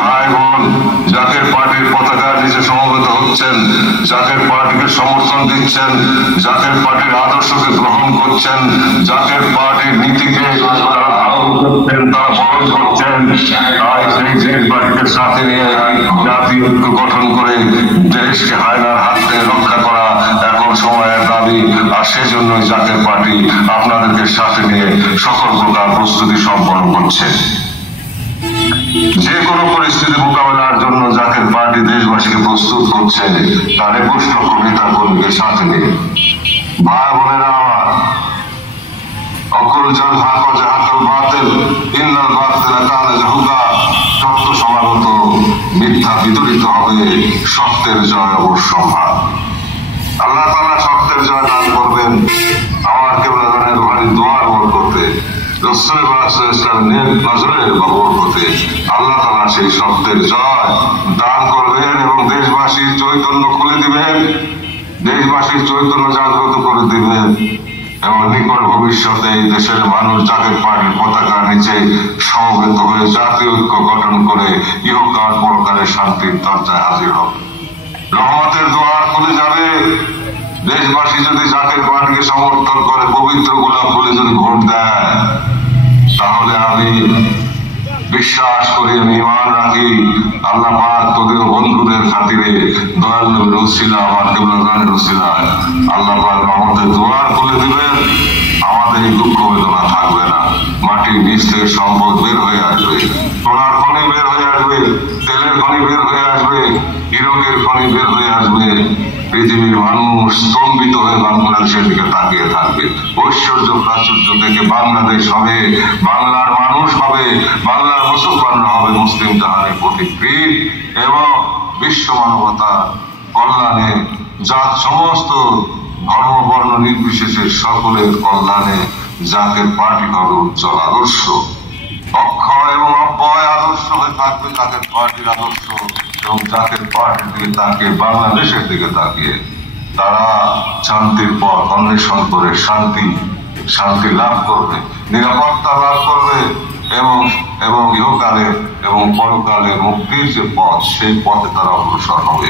ভাই বোন জাকের পার্টির পতাকার নিচে সমবেত হচ্ছেন, জাকের পার্টিকে সমর্থন দিচ্ছেন, জাকের পার্টির আদর্শকে গ্রহণ করছেন, জাকের পার্টির নীতিকে তারা ধারণ করছেন, তারা বরণ করছেন। তাই সেই দেশবাসীকে সাথে নিয়ে জাতীয় ঐক্য গঠন করে দেশকে হায়নার হাত থেকে রক্ষা করা এখন সময়ের দাবি। আর সেজন্যই জাকের পার্টি আপনাদেরকে সাথে নিয়ে সকল প্রকার প্রস্তুতি সম্পন্ন করছে। যে কোনো পরিস্থিতি মোকাবেলার জন্য জাকের পার্টি দেশবাসীকে প্রস্তুত করছে তার 21 লক্ষ নেতা কর্মীকে সাথে নিয়ে। ভাই বোনেরা আমার, অকুল জল হাক জাহাকাল বাতিল ইন্নাল বাতিল কানা জাহুকা, সত্য সমাগত, মিথ্যা বিদূরিত হবে, সত্যের জয় অবশ্যম্ভাবী। আল্লাহ তাআলা সত্যের জয় দান করবেন। আমার কেবলা জানের ভারী দোয়ার বরকতে, রাসূল পাক সাল্লাল্লাহু আলাইহি ওয়াসাল্লামের নজরের বরকতে আল্লাহ তাআলা সেই সত্যের জয় দান করবেন এবং দেশবাসীর চৈতন্য খুলে দিবেন, দেশবাসীর চৈতন্য জাগ্রত করে দিবেন এবং নিকট ভবিষ্যতে এই দেশের মানুষ জাকের পার্টির পতাকার নিচে সমবেত হয়ে জাতীয় ঐক্য গঠন করে ইহকাল পরকালে শান্তির দরজায় হাজির হবে। রহমতের দুয়ার খুলে যাবে। দেশবাসী যদি জাকের পার্টিকে সমর্থন করে পবিত্র গোলাপ ফুলে যদি ভোট দেয়, তাহলে আমি বিশ্বাস করি, আমি ঈমান রাখি, আল্লাহ পাক তোদের বন্ধুদের খাতিরে দয়াল নবীর উসিলা, আমার কেবলা জানের উসিলা আল্লাহ পাক রহমতের দুয়ার খুলে দিবেন। আমাদের এই দুঃখ বেদনা থাকবে না। মাটির নিচ থেকে সম্পদ বের হয়ে আসবে, সোনার খনি বের হয়ে আসবে, তেলের খনি বের হয়ে আসবে, হীরকের খনি বের হয়ে আসবে। পৃথিবীর মানুষ স্তম্ভিত হয়ে বাংলাদেশের দিকে তাকিয়ে থাকবে। ঐশ্বর্য প্রাচুর্য থেকে বাংলাদেশ হবে, বাংলার মানুষ হবে, বাংলার মুসলমানরা হবে মুসলিম জাহানের পথিকৃৎ এবং বিশ্ব মানবতা কল্যাণে সমস্ত ধর্ম বর্ণ নির্বিশেষে সকলের কল্যাণে জাকের পার্টি হবে উজ্জ্বল আদর্শ। অক্ষয় এবং অব্যয় আদর্শ হয়ে থাকবে জাকের পার্টির আদর্শ এবং জাকের পার্টির দিকে তাকিয়ে, বাংলাদেশের দিকে তাকিয়ে তারা শান্তির পথ অন্বেষণ করে শান্তি লাভ করবে, নিরাপত্তা লাভ করবে এবং ইহকালে এবং পরকালে মুক্তির যে পথ, সেই পথে তারা অগ্রসর হবে।